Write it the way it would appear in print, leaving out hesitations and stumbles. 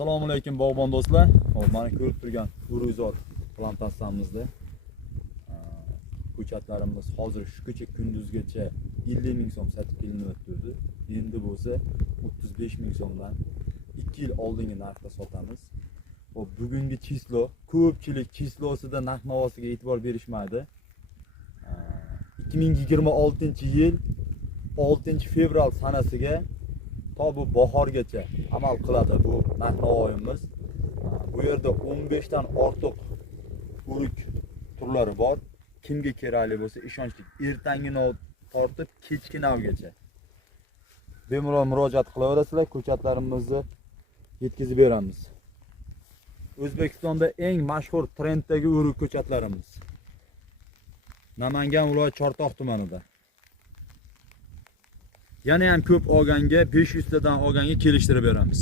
Assalomu alaykum bog'bon do'stlar. Hop, mana ko'rib turgan Uruzor plantatsiyamizda ko'chatlarimiz hozir shu kecha kunduzgacha 50 ming so'm sotib kelinyapti. Endi bo'lsa 35 ming so'mdan 2 yil oldingi narxda sotamiz. Hop, bugungi chislo, ko'pchilik chislosida narx-navosiga e'tibor berishmaydi. 2026-yil 6-fevral sanasiga to bu bahorgacha amal qiladi bu narx-navoimiz. Bu yerda 15 dan ortiq o'rik turlari bor. Kimga kerakli bo'lsa ishonchli ertangini tortib kechkinavgacha bemalol murojaat qilaverasizlar, ko'chatlarimizni yetkazib beramiz. O'zbekistonda eng mashhur trenddagi o'rik ko'chatlarimiz. Namangan viloyat Chortoq tumanida. Yana ham ko'p olganga 500 tadan olganga kelishtirib beramiz.